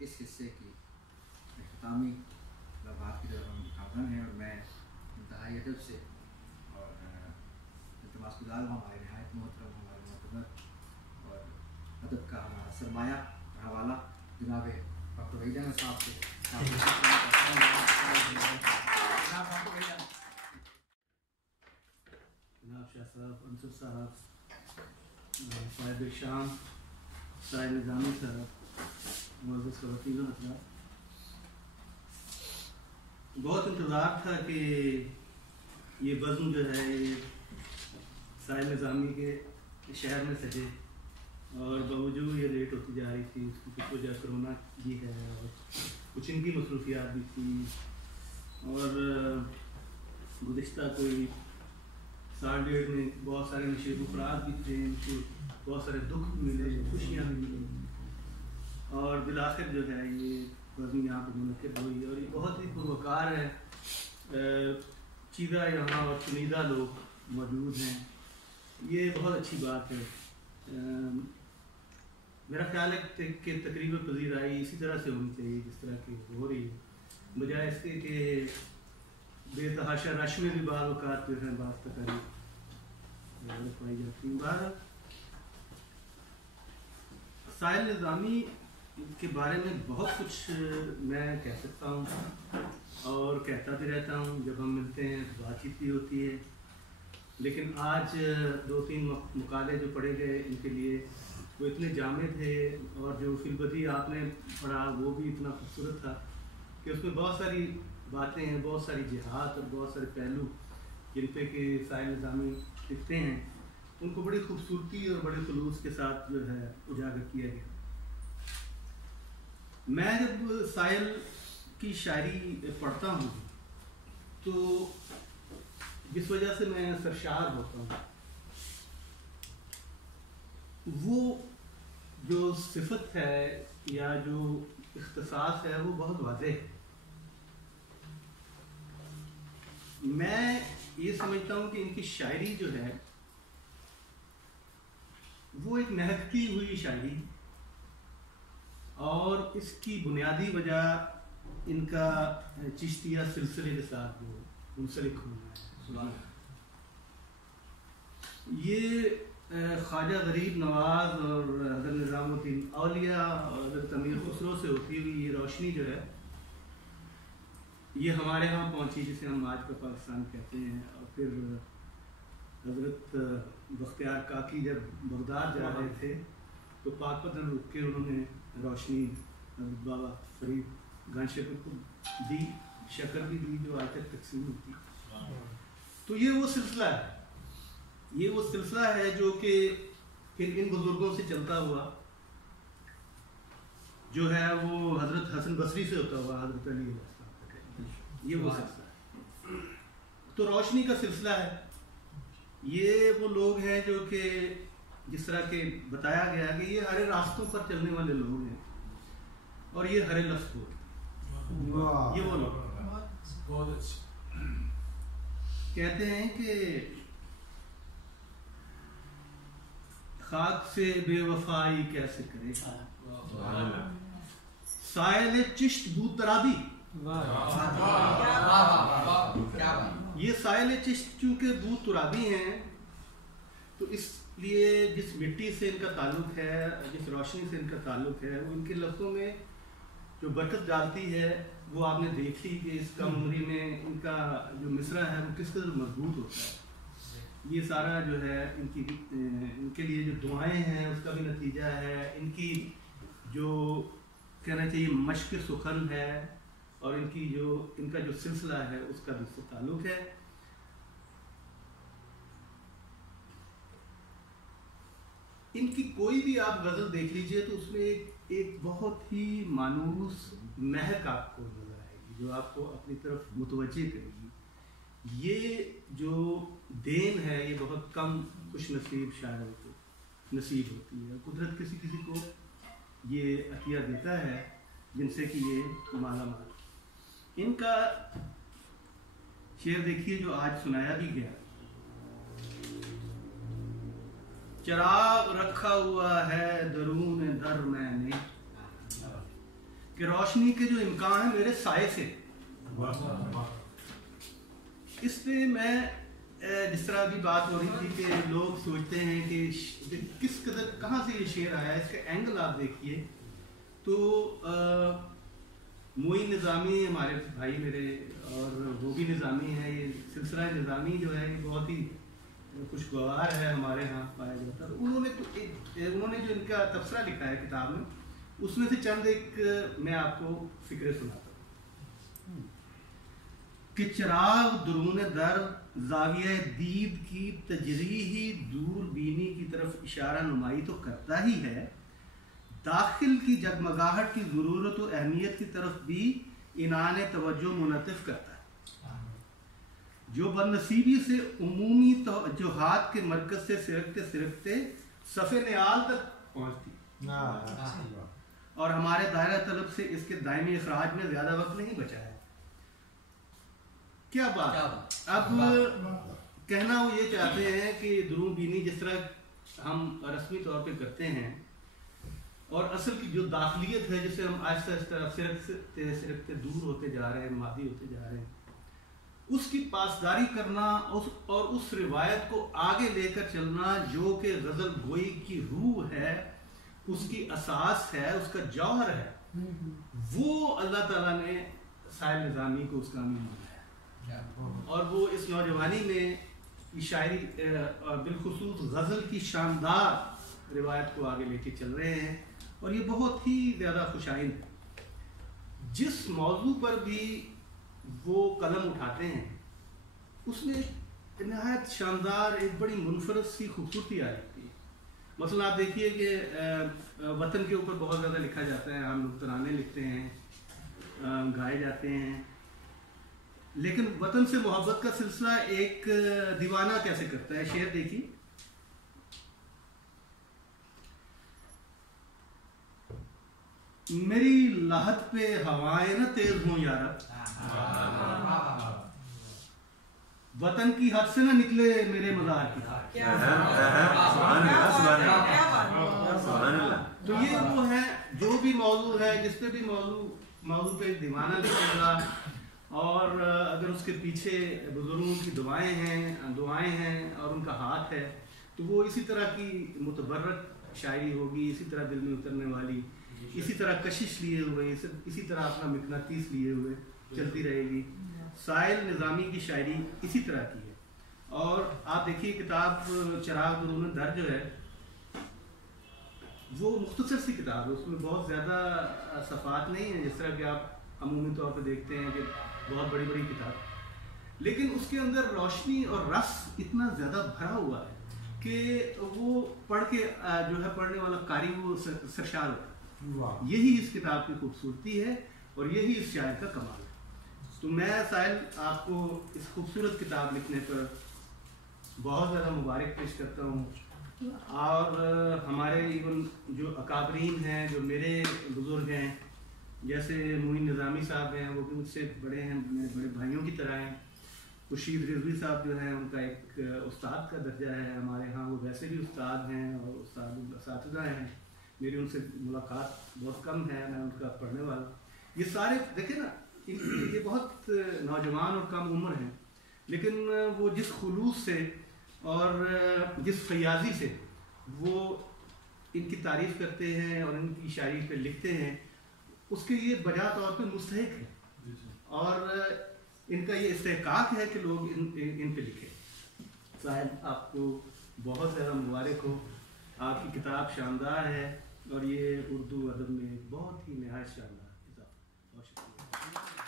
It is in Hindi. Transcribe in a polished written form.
इस हिस्से की अख्तामी लम्हात की तरफ हम मुखातन हैं और मैं इंतहाई अदब से और इल्तमास गुज़ार हूँ हमारे नहायत मोहतरम हमारे मोहतबर और अदब का हमारा सरमाया हवाला जनाब डॉक्टर वहीद अहमद साहब से जनाब शाह साहब, अंसर साहब, साहिब शाम, साहिब निज़ामी साहब, मुअज़्ज़ज़ ख़वातीन व हज़रात, बहुत इंतज़ार था कि ये बज़्म जो है ये साहिब निज़ामी के शहर में सजे और बावजूद ये लेट होती जा रही थी। उसकी कुछ वजह कोरोना भी है और कुछ इनकी मसरूफियात भी थी और गुज़िश्ता कोई साल डेढ़ में बहुत सारे नशीब अफराद भी थे, इनको बहुत सारे दुख भी मिले, खुशियाँ भी मिली और बिलाखिर जो है ये बज़्म यहाँ पर मुनक़िद हुई और ये बहुत ही पुरवकार है। चीज़ा यहाँ और चुनिंदा लोग मौजूद हैं, ये बहुत अच्छी बात है। मेरा ख्याल है कि तकरीब पज़ीराई इसी तरह से होनी चाहिए जिस तरह की हो रही है, बजाय इसके कि बेतहाशा रश में भी बार अवकात जो है बात तकरीब पाई जाती है। बार साहिब निज़ामी के बारे में बहुत कुछ मैं कह सकता हूँ और कहता भी रहता हूँ, जब हम मिलते हैं तो बातचीत भी होती है, लेकिन आज दो तीन मुकाले जो पढ़े गए इनके लिए वो इतने जामे थे और जो फिलबदी आपने पढ़ा वो भी इतना खूबसूरत था कि उसमें बहुत सारी बातें हैं, बहुत सारी जिहाद और बहुत सारे पहलू जिन पे कि साहिब निज़ामी लिखते हैं, उनको बड़ी खूबसूरती और बड़े खुलूस के साथ जो है उजागर किया गया। मैं जब साहिल की शायरी पढ़ता हूँ तो जिस वजह से मैं सरशार होता हूँ वो जो सिफत है या जो इख्तिसास है वो बहुत वाज़ेह है। मैं ये समझता हूँ कि इनकी शायरी जो है वो एक महकती हुई शायरी और इसकी बुनियादी वजह इनका चिश्तिया सिलसिले के साथ जो मुंसलिक होना है। ये ख्वाजा गरीब नवाज और हज़रत निज़ामुद्दीन औलिया और हज़रत अमीर खुसरो से होती हुई ये रोशनी जो है ये हमारे यहाँ पहुँची, जिसे हम आज का पाकिस्तान कहते हैं। और फिर हज़रत बख्तियार काकी जब बगदाद जा रहे थे तो पाकपतन रुक के उन्होंने रोशनी बाबा फरीद गानशकर को दी, शक्कर भी दी जो आज तक तकसीम होती। तो ये वो सिलसिला है, ये वो सिलसिला है जो कि फिर इन बुजुर्गों से चलता हुआ जो है वो हज़रत हसन बसरी से होता हुआ हज़रत अली, ये वो सिलसिला है। तो रोशनी का सिलसिला है, ये वो लोग हैं जो कि जिस तरह के बताया गया कि ये हरे रास्तों पर चलने वाले लोग हैं और ये हरे लफ्ज़ बोलते, ये वो लोग कहते हैं कि खाक से बेवफाई कैसे करे साइल चिश्त बूतराबी। ये साइल चिश्त चूंकि बूतराबी हैं तो इसलिए जिस मिट्टी से इनका ताल्लुक है, जिस रोशनी से इनका ताल्लुक है, वो इनके लफ्ज़ों में जो बरकत डालती है वो आपने देखी कि इस कम उम्री में इनका जो मिसरा है वो किस कदर मजबूत होता है। ये सारा जो है इनके लिए जो दुआएं हैं उसका भी नतीजा है, इनकी जो कहना चाहिए मश्क सुखन है और इनका जो सिलसिला है उसका भी इससे ताल्लुक है। इनकी कोई भी आप गज़ल देख लीजिए तो उसमें एक बहुत ही मानूस महक आपको नजर आएगी जो आपको अपनी तरफ मुतवज्जे करेगी। ये जो देन है ये बहुत कम खुश नसीब शायरों को नसीब होती है। कुदरत किसी किसी को ये अतिया देता है जिनसे कि ये माला माल। इनका शेर देखिए जो आज सुनाया भी गया, चराग रखा हुआ है दरून दर मैंने कि रोशनी के जो इम्कान है मेरे साये से। इस पे मैं जिस तरह अभी बात हो रही थी कि लोग सोचते हैं कि किस कदर कहाँ से ये शेर आया है, इसका एंगल आप देखिए तो मोइन निज़ामी हमारे भाई मेरे और वो भी निज़ामी है। ये सिलसिला निज़ामी जो है ये बहुत ही खुशगवार है, हमारे यहाँ पाया जाता है। उन्होंने जो इनका तबसरा लिखा है किताब में, उसमें से चंद एक मैं आपको फिक्रे सुनाता हूँ कि चिराग दुरून दर जाविया दीद की तजरीही दूरबीनी की तरफ इशारा नुमाई तो करता ही है, दाखिल की जगमगाहट की ज़रूरत और अहमियत की तरफ भी इनान तवज्जो मुनतिफ करता है। जो बदनसीबी से उमूमी तवज्जुहात के मरकज से सिरकते सफ़े न्याल तक पहुँचती और हमारे दायरा तलब से इसके दायमी इखराज में ज़्यादा वक्त नहीं बचा है। क्या बात। अब कहना वो ये चाहते हैं कि दूरबीनी जिस तरह हम रस्मी तौर पे करते हैं और असल की जो दाखिलियत है जिसे हम आहिस्ता आहिस्ता सिरकते दूर होते जा रहे हैं, मादी होते जा रहे हैं, उसकी पासदारी करना और उस रिवायत को आगे लेकर चलना जो कि गज़ल गोई की रूह है, उसकी असास है, उसका जौहर है, वो अल्लाह ताला ने साहिल निज़ामी को उसका अमीन बनाया और वो इस नौजवानी में शायरी बिलखुसूस गज़ल की शानदार रिवायत को आगे लेके चल रहे हैं और ये बहुत ही ज़्यादा खुशाइन है। जिस मौजू पर भी वो कलम उठाते हैं उसमें नहायत शानदार एक बड़ी मुनफरद सी खूबसूरती आ जाती है। मसलन आप देखिए कि वतन के ऊपर बहुत ज़्यादा लिखा जाता है, हम लोग तराने लिखते हैं, गाए जाते हैं, लेकिन वतन से मोहब्बत का सिलसिला एक दीवाना कैसे करता है। शेर देखिए, मेरी लहत पे हवाएं न तेज हों यारा, वतन की हद से न निकले मेरे मज़ार की। तो ये वो है जो भी मौजू है, जिस पे भी मौजू पे दीवाना लिखेगा और अगर उसके पीछे बुजुर्गों की दुआएं हैं और उनका हाथ है तो वो इसी तरह की मुतबर्रक शायरी होगी, इसी तरह दिल में उतरने वाली, इसी तरह कशिश लिए हुए, इसी तरह अपना मिकनातीस लिए हुए चलती रहेगी। साहिल निज़ामी की शायरी इसी तरह की है। और आप देखिए किताब चिराग दुरून दर जो है वो मुख्तसर सी किताब है, उसमें बहुत ज़्यादा सफ़ात नहीं है जिस तरह कि आप अमूमी तौर पर देखते हैं कि बहुत बड़ी बड़ी किताब, लेकिन उसके अंदर रोशनी और रस इतना ज़्यादा भरा हुआ है कि वो पढ़ के जो है पढ़ने वाला कारी वो सरशार होता है। यही इस किताब की खूबसूरती है और यही इस शायर का कमाल है। तो मैं साहिल आपको इस खूबसूरत किताब लिखने पर बहुत ज़्यादा मुबारक पेश करता हूँ और हमारे इवन जो अकाबरीन हैं, जो मेरे बुज़ुर्ग हैं, जैसे मोइन निज़ामी साहब हैं, वो भी मुझसे बड़े हैं, मेरे बड़े भाइयों की तरह हैं। खुर्शीद रिजवी साहब जो हैं उनका एक उस्ताद का दर्जा है हमारे यहाँ, वो वैसे भी उस्ताद हैं और उस्ताद हैं। मेरी उनसे मुलाकात बहुत कम है, मैं उनका पढ़ने वाला। ये सारे देखें ना, ये बहुत नौजवान और कम उम्र हैं, लेकिन वो जिस खुलूस से और जिस फयाजी से वो इनकी तारीफ़ करते हैं और इनकी शायरी पे लिखते हैं, उसके ये बजा तौर पे मुस्तहिक है और इनका ये इस्तेहकाक है कि लोग इन पे लिखें। साहिब आपको बहुत ज़्यादा मुबारक हो, आपकी किताब शानदार है और ये उर्दू अदब में बहुत ही नहायत शानदार किताब। बहुत शुक्रिया।